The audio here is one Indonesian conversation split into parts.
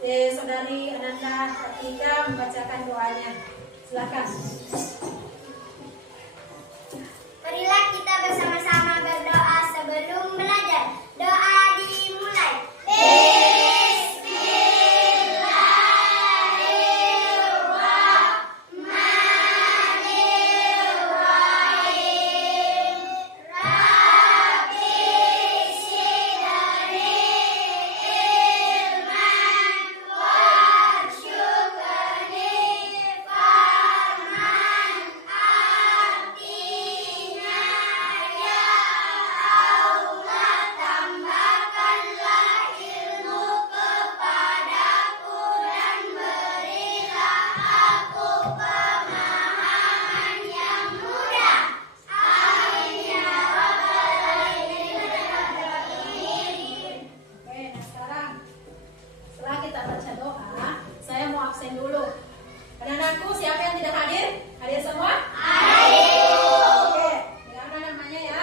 Saudari Ananda Atika membacakan doanya. Silakan. Marilah kita bersama-sama berdoa sebelum belajar. Doa dimulai. Dulu. Anak-anakku, siapa yang tidak hadir? Hadir semua? Hadir. Oke, bagaimana namanya ya?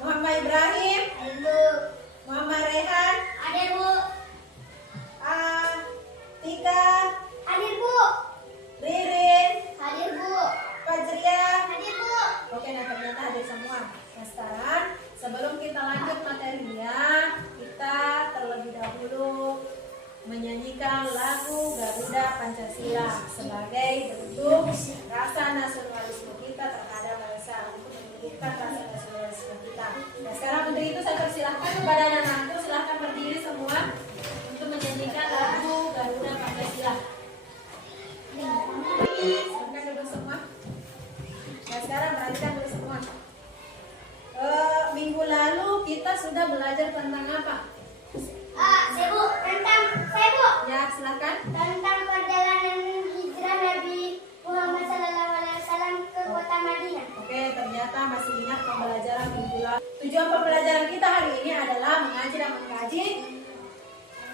Muhammad Ibrahim. Hadir, Bu. Muhammad Rehan. Hadir, Bu. Tika. Hadir, Bu. Ririn. Hadir, Bu. Fajria. Hadir, Bu. Oke, nah ternyata hadir semua. Nah sekarang, sebelum kita lanjut materinya, kita terlebih dahulu menyanyikan lagu Garuda Pancasila sebagai bentuk rasa nasionalisme kita terhadap bangsa, untuk menunjukkan rasa nasionalisme kita. Nah sekarang untuk itu saya persilahkan kepada anak-anakku, silahkan berdiri semua untuk menyanyikan lagu Garuda Pancasila. Silahkan duduk semua. Nah sekarang perhatikan dulu semua. Minggu lalu kita sudah belajar tentang apa? Sebu, tentang Sebu. Ya, silakan. Tentang perjalanan hijrah Nabi Muhammad SAW ke kota Madinah. Oke, ternyata masih ingat pembelajaran minggu lalu. Tujuan pembelajaran kita hari ini adalah mengaji dan mengkaji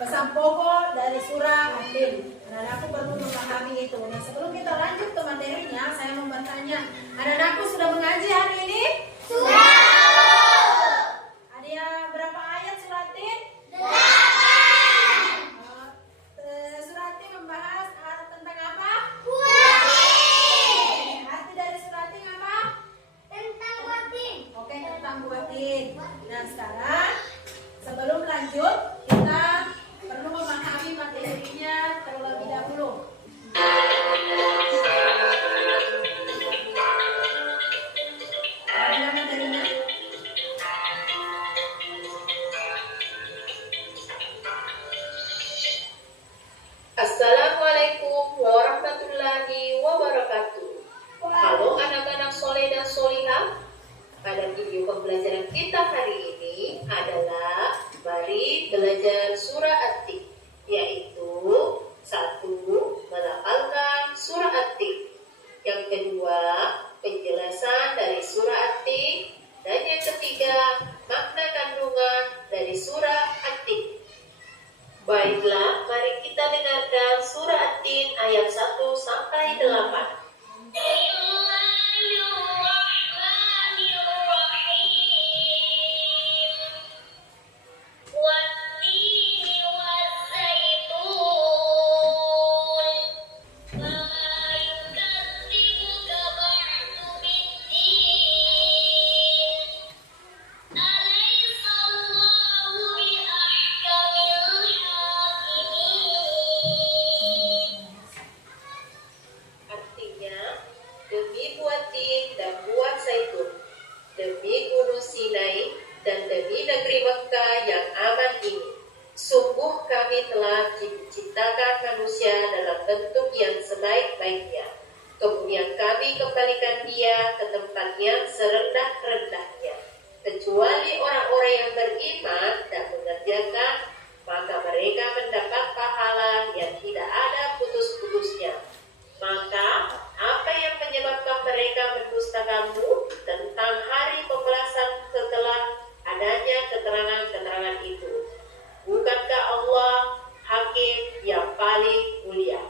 pesan pokok dari surah An-Nil. Nah, aku perlu memahami itu. Nah, sebelum kita lanjut ke materinya, saya mau bertanya, anak-anakku sudah mengaji hari ini? Sudah. Ada yang berapa ayat surati? 8. Surati membahas tentang apa? Buatin. Arti dari surati apa? Tentang buatin. Oke, tentang buatin. Nah, sekarang sebelum lanjut, kita perlu memahami materinya terlebih dahulu. Bagaimana materinya? Assalamualaikum warahmatullahi wabarakatuh. Halo anak-anak soleh dan solihah. Pada video pembelajaran kita hari ini adalah mari belajar surah At-Tik, yaitu 1. Melafalkan surah At-Tik. Yang kedua, penjelasan dari surah At-Tik. Dan yang ketiga, makna kandungan dari surah At-Tik. Baiklah, mari kita dengarkan surah At-Tin ayat 1 sampai 8. Demi gunung Sinai dan demi negeri Mekah yang aman ini, sungguh kami telah menciptakan manusia dalam bentuk yang sebaik-baiknya. Kemudian kami kembalikan dia ke tempat yang serendah-rendahnya. Kecuali orang-orang yang beriman dan mengerjakan, maka mereka mendapat pahala yang tidak ada putus-putusnya. Maka apa yang menyebabkan mereka mendustakanmu tentang hari pembalasan setelah adanya keterangan-keterangan itu? Bukankah Allah Hakim yang paling mulia?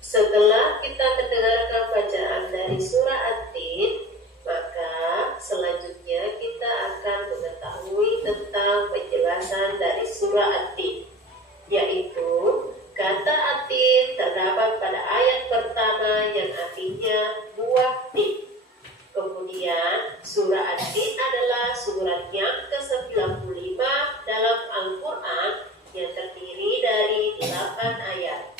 Setelah kita mendengarkan bacaan dari surah At-Tin, maka selanjutnya kita akan mengetahui tentang penjelasan dari surah At-Tin, yaitu kata At-Tin terdapat pada ayat pertama yang artinya buah tin. Kemudian surah At-Tin adalah surat yang ke-95 dalam Al-Quran yang terdiri dari 8 ayat.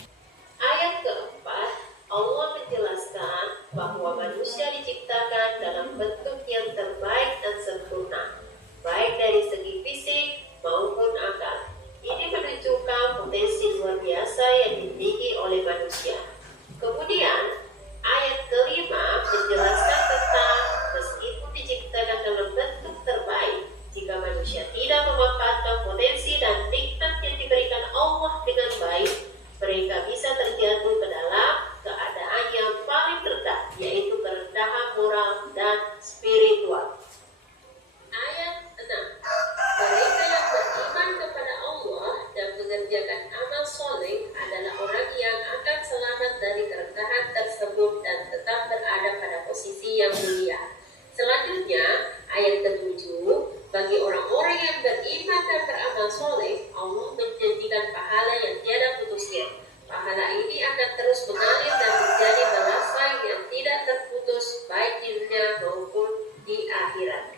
Ayat keempat, Allah menjelaskan bahwa manusia diciptakan dalam bentuk yang terbaik dan sempurna, baik dari segi fisik maupun akal. Ini menunjukkan potensi luar biasa yang dimiliki oleh manusia. Kemudian, ayat kelima menjelaskan tentang meskipun diciptakan dalam bentuk terbaik, jika manusia tidak memanfaatkan potensi dan nikmat yang diberikan Allah dengan baik, mereka bisa terjatuh ke dalam keadaan yang paling rendah, yaitu kerendahan moral dan spiritual. Ayat 6. Mereka yang beriman kepada Allah dan mengerjakan amal soleh adalah orang yang akan selamat dari kerendahan tersebut dan tetap berada pada posisi yang mulia. Selanjutnya, ayat ke-7, bagi orang-orang yang beriman dan beramal soleh, Allah menjanjikan pahala yang tiada putusnya. Pahala ini akan terus mengalir dan menjadi balasan yang tidak terputus baik di dunia maupun di akhirat.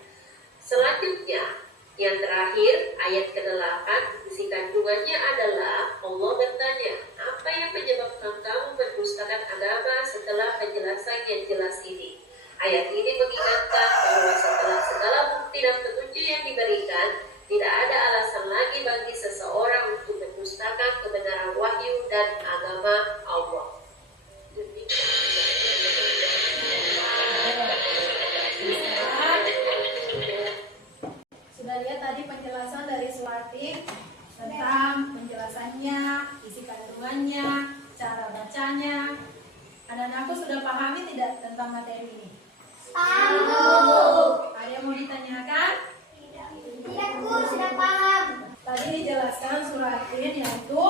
Selanjutnya, yang terakhir, ayat ke-8, isi kandungannya adalah Allah bertanya, apa yang menyebabkan kamu mendustakan agama setelah penjelasan yang jelas ini? Ayat ini mengingatkan bahwa setelah segala bukti dan petunjuk yang diberikan, tidak ada alasan lagi bagi seseorang untuk mendustakan kebenaran wahyu dan agama Allah. Sudah lihat tadi penjelasan dari surah At-Tin tentang penjelasannya, isi kandungannya, cara bacanya. Anak-anakku sudah pahami tidak tentang materi ini? Paham. Ada yang mau ditanyakan? Tidak, Bu, sudah paham. Tadi dijelaskan surah At-Tin, yaitu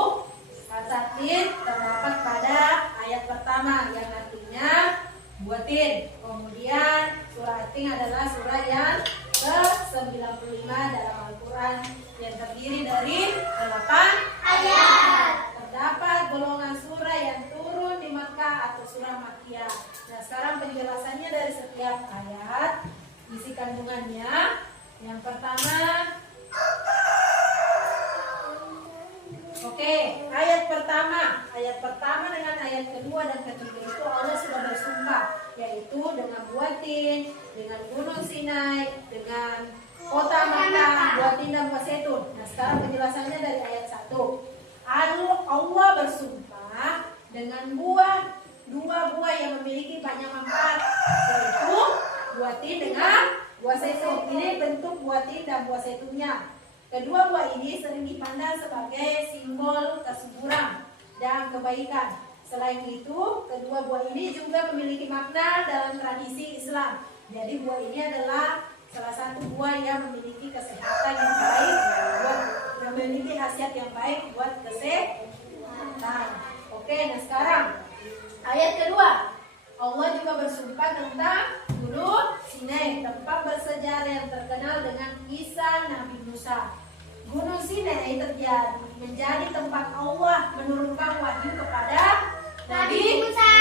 kata Tin terdapat pada ayat pertama yang artinya buatin. Kemudian surah At-Tin adalah surah yang ke-95 dalam Al-Quran yang terdiri dari 8 Ayat. Terdapat golongan surah yang turun di Makkah atau surah Makkiyah. Nah, sekarang penjelasannya dari setiap ayat, isi kandungannya. Yang pertama, oke, ayat pertama dengan ayat kedua dan ketiga itu Allah sudah bersumpah, yaitu dengan buatin, dengan gunung Sinai, dengan kota Makkah, buatin dan buah zaitun. Nah, sekarang penjelasannya dari ayat 1. Allah bersumpah dengan dua buah yang memiliki banyak manfaat, yaitu buatin dengan buah zaitun. Ini bentuk buatin dan buah zaitunnya. Kedua buah ini sering dipandang sebagai simbol kesuburan dan kebaikan. Selain itu, kedua buah ini juga memiliki makna dalam tradisi Islam. Jadi buah ini adalah salah satu buah yang memiliki kesehatan yang baik, yang memiliki khasiat yang baik buat kesehatan. Oke, nah sekarang ayat kedua. Allah juga bersumpah tentang Gunung Sinai, tempat bersejarah yang terkenal dengan kisah Nabi Musa. Gunung Sinai menjadi tempat Allah menurunkan wahyu kepada Nabi Musa.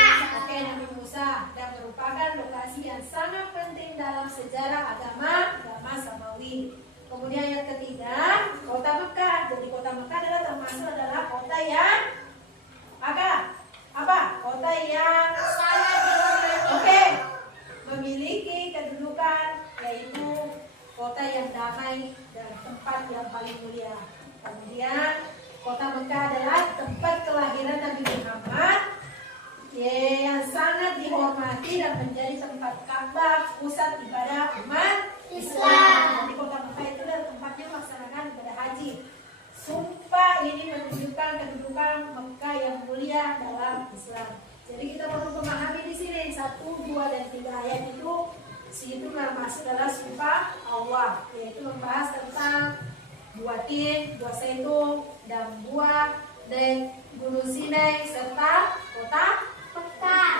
Oke, Nabi Musa, dan merupakan lokasi yang sangat penting dalam sejarah agama Samawi. Kemudian yang ketiga, kota Mekah. Jadi kota Mekah adalah kota yang kota yang sangat dihormati. Memiliki kedudukan, yaitu kota yang damai dan tempat yang paling mulia. Kemudian kota Mekah adalah tempat kelahiran Nabi Muhammad yang sangat dihormati dan menjadi tempat Ka'bah, pusat ibadah umat Islam. Jadi kota Mekah itu adalah tempatnya melaksanakan ibadah haji. Sumpah ini menunjukkan kedudukan Mekah yang mulia dalam Islam. Jadi kita perlu memahami di sini 1, 2, dan 3 ayat itu situ masuk adalah sumpah Allah, yaitu membahas tentang buatin, buah zaitun, dan buah dan gunung Sinai serta kota Mekah.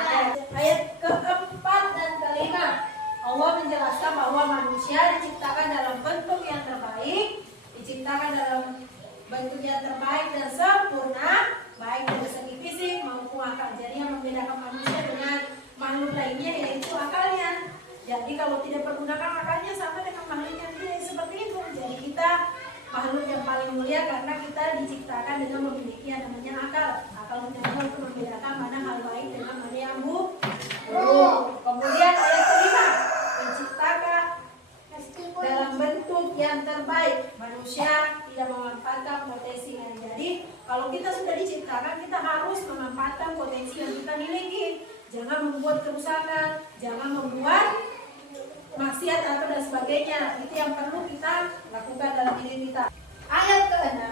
Ayat keempat dan kelima, Allah menjelaskan bahwa manusia diciptakan dalam bentuk yang terbaik, diciptakan dalam bentuk yang terbaik dan sempurna, baik dari segi fisik maupun akal. Jadi yang membedakan manusia dengan makhluk lainnya yaitu akalnya. Jadi kalau tidak pergunakan akalnya sama dengan makhluk yang tidak seperti itu. Jadi kita makhluk yang paling mulia karena kita diciptakan dengan memiliki yang namanya akal. Akal menyangka untuk membedakan mana hal baik dengan mana yang buruk. Kemudian ayat kelima, menciptakan dalam bentuk yang terbaik. Manusia tidak memanfaatkan potensi yang jadi. Kalau kita sudah diciptakan, kita harus memanfaatkan potensi yang kita miliki. Jangan membuat kerusakan, jangan membuat maksiat atau dan sebagainya. Itu yang perlu kita lakukan dalam diri kita. Ayat ke-6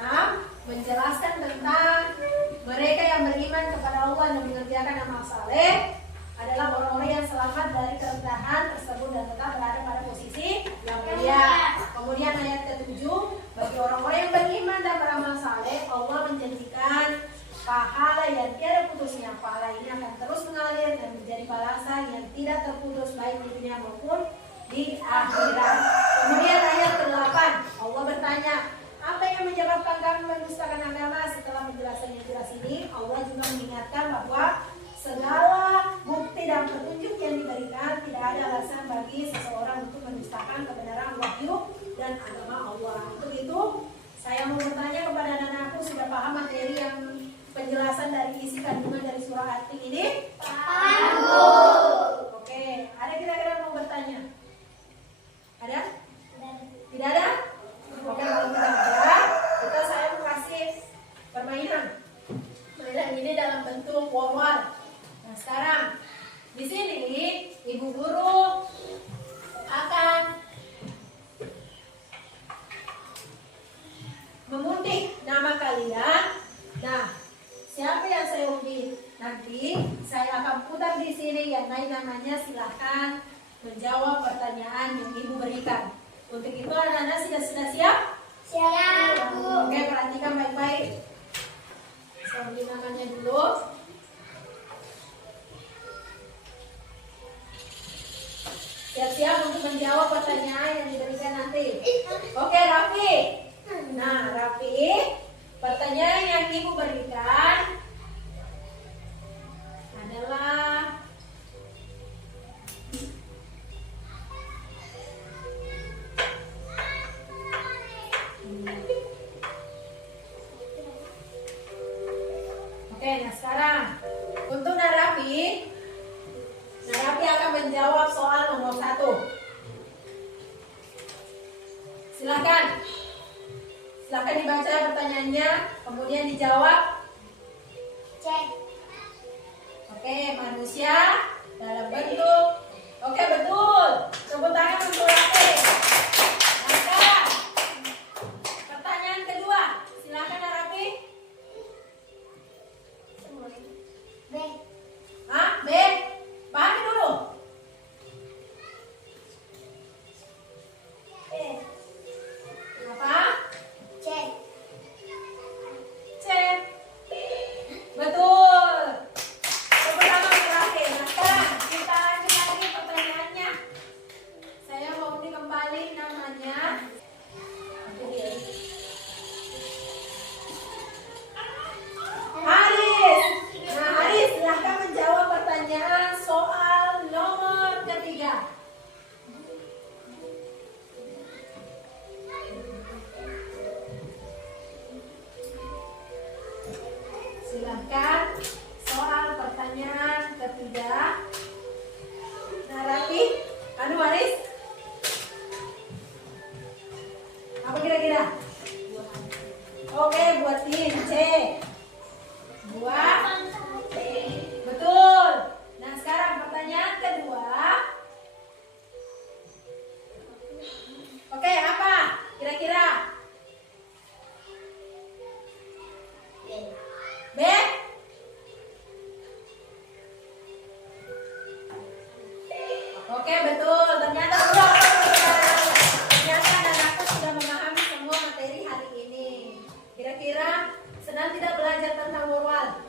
menjelaskan tentang mereka yang beriman kepada Allah dan mengerjakan amal saleh adalah orang-orang yang selamat dari kerendahan tersebut dan tetap berada pada posisi yang mulia. Kemudian ayat ke-7, bagi orang-orang yang beriman dan beramal saleh, Allah menjanjikan pahala yang tiada putusnya. Pahala ini akan terus mengalir dan menjadi balasan yang tidak terputus baik di dunia maupun di akhirat. Kemudian ayat ke-8, Allah bertanya, apa yang menyebabkan kamu mendustakan agama? Setelah penjelasan yang jelas ini, Allah juga mengingatkan bahwa segala bukti dan petunjuk yang diberikan tidak ada alasan bagi seseorang untuk mendustakan kebenaran wahyu dan agama Allah. Untuk itu, saya mau bertanya kepada anak-anakku, sudah paham materi yang penjelasan dari isi kandungan dari surah At-Tin ini? Paham. Oke, ada kira-kira mau bertanya? Ada? Tidak ada? Oke, kalau tidak ada, saya mau kasih permainan. Permainan ini dalam bentuk word. Nah, sekarang di sini ibu guru akan menguntit nama kalian. Nah, siapa yang saya undi nanti saya akan putar di sini yang lain namanya, silahkan menjawab pertanyaan yang ibu berikan. Untuk itu anak-anak sudah siap? Siap, Bu. Oke, perhatikan baik-baik. Saya undi namanya dulu. Siap-siap untuk menjawab pertanyaan yang diberikan nanti. Oke, Raffi. Nah, Raffi, pertanyaan yang ibu berikan adalah oke, nah sekarang untuk Narapi akan menjawab soal nomor 1. Silakan dibaca pertanyaannya, kemudian dijawab. Cek. Oke, manusia dalam bentuk. Oke, betul. Tepuk tangan untuk Raffi. Maka pertanyaan kedua, silakan Raffi. B. B. Pahami dulu. Apa? Cek. Cek. Betul. Tepuk tangan untuk Raffi. Nah, sekarang kita lanjut lagi pertanyaannya. Saya mau undi kembali namanya. Haris. Nah, Haris, silahkan menjawab pertanyaan soal nomor 3. Silahkan soal pertanyaan ketiga. Nah, Raffi, Haris, apa kira-kira? Oke, buatin C. Buat betul. Nah, sekarang pertanyaan kedua. Oke, apa kira-kira? B. Oke, betul. Ternyata anak-anakku sudah memahami semua materi hari ini. Kira-kira senang tidak belajar tentang moral?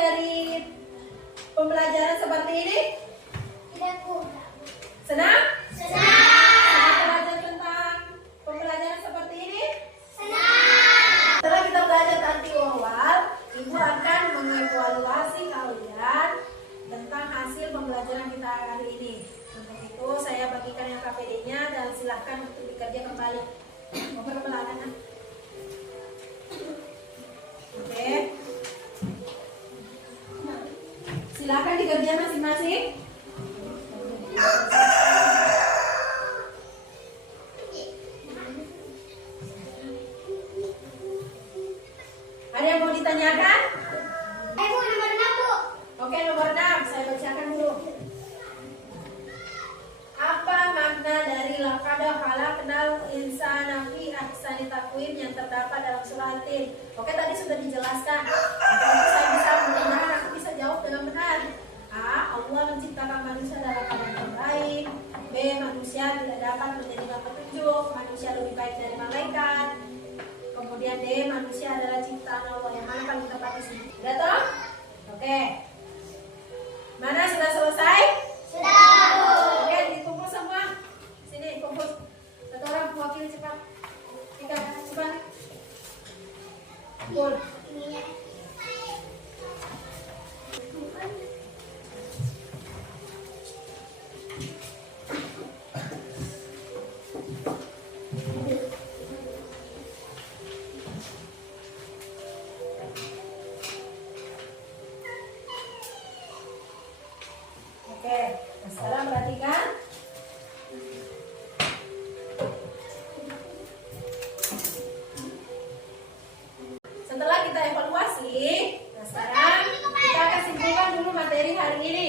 dari pembelajaran seperti ini? Tidak, Bu. Senang? Senang. Senang belajar tentang pembelajaran seperti ini? Senang. Setelah kita belajar tadi awal, Ibu akan mengevaluasi kalian tentang hasil pembelajaran kita hari ini. Untuk itu saya bagikan yang KPD-nya dan silahkan untuk bekerja kembali. Mau ke belakang kan? Oke. Silahkan dikerja masing-masing. Ada yang mau ditanyakan? Bu, nomor 6, Bu. Oke, nomor 6. Saya bacakan dulu. Apa makna dari laqad khalaqnal insana fi ahsani taqwim yang terdapat dalam surah Al-Tin? Oke, tadi sudah dijelaskan. Jadi saya bisa mendengar, aku bisa jawab dengan benar. A. Allah menciptakan manusia dalam keadaan terbaik. B. Manusia tidak dapat menerima petunjuk. Manusia lebih baik dari malaikat. Kemudian D. Manusia adalah ciptaan Allah. Yang mana paling tepat di sini? Sudah toh? Oke. Mana sudah selesai? Sudah, Bu. Oke, dikumpul semua. Sini, kumpul. Satu orang wakil cepat. 3, cepat. Kumpul. Ini ya. Oke, nah sekarang perhatikan. Setelah kita evaluasi, nah sekarang kita akan simpulkan dulu materi hari ini.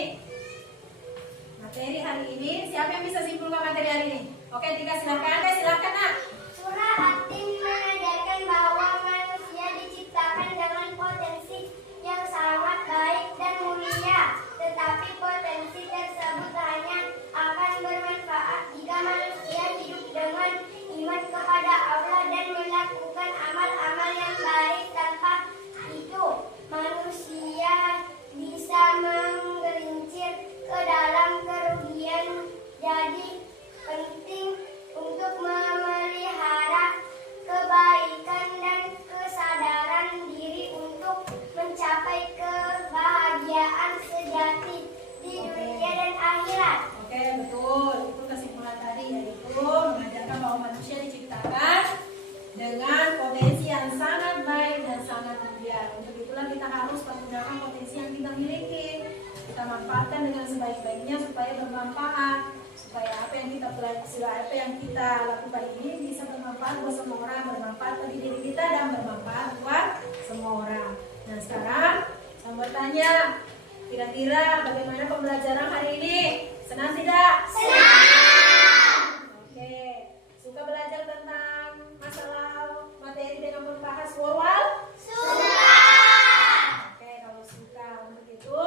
Materi hari ini, siapa yang bisa simpulkan materi hari ini? Oke, Tika silakan. Oke, silakan Nak. Surah At-Tin mengajarkan bahwa manusia diciptakan dengan potensi yang sangat baik dan mulia, tetapi potensi tersebut hanya akan bermanfaat jika manusia hidup dengan iman kepada Allah dan melakukan amal-amal yang baik. Tanpa itu, manusia bisa menggelincir ke dalam kerugian. Jadi, penting untuk memelihara kebaikan dan kesadaran diri untuk mencapai kebahagiaan sejati di dunia dan akhirat. Oke, betul. Itu kesimpulan tadi, yaitu mengajarkan bahwa manusia diciptakan dengan potensi yang sangat baik dan sangat mulia. Untuk itulah kita harus menggunakan potensi yang kita miliki. Kita manfaatkan dengan sebaik-baiknya supaya bermanfaat. Supaya apa yang kita pelajari, apa yang kita lakukan ini bisa bermanfaat buat semua orang, bermanfaat bagi diri kita dan bermanfaat buat semua orang. Nah sekarang saya bertanya, kira-kira bagaimana pembelajaran hari ini? Senang tidak? Senang! Oke, suka belajar tentang masalah materi dengan membahas worwal? Suka! Oke, kalau suka untuk itu,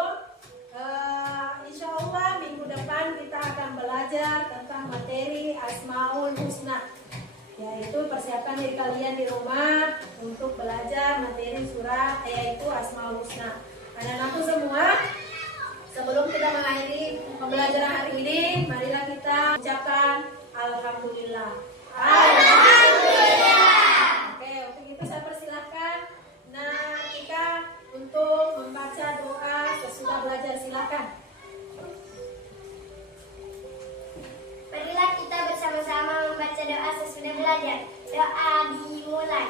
insya Allah minggu depan kita akan belajar tentang materi Asmaul Husna, yaitu persiapkan diri kalian di rumah untuk belajar materi surah yaitu Asmaul Husna. Anak-anakku semua, sebelum kita mengakhiri pembelajaran hari ini, marilah kita ucapkan Alhamdulillah. Alhamdulillah! Oke, untuk itu saya persilahkan Tika untuk membaca doa sesudah belajar, silakan. Marilah kita bersama-sama membaca doa sesudah belajar. Doa dimulai.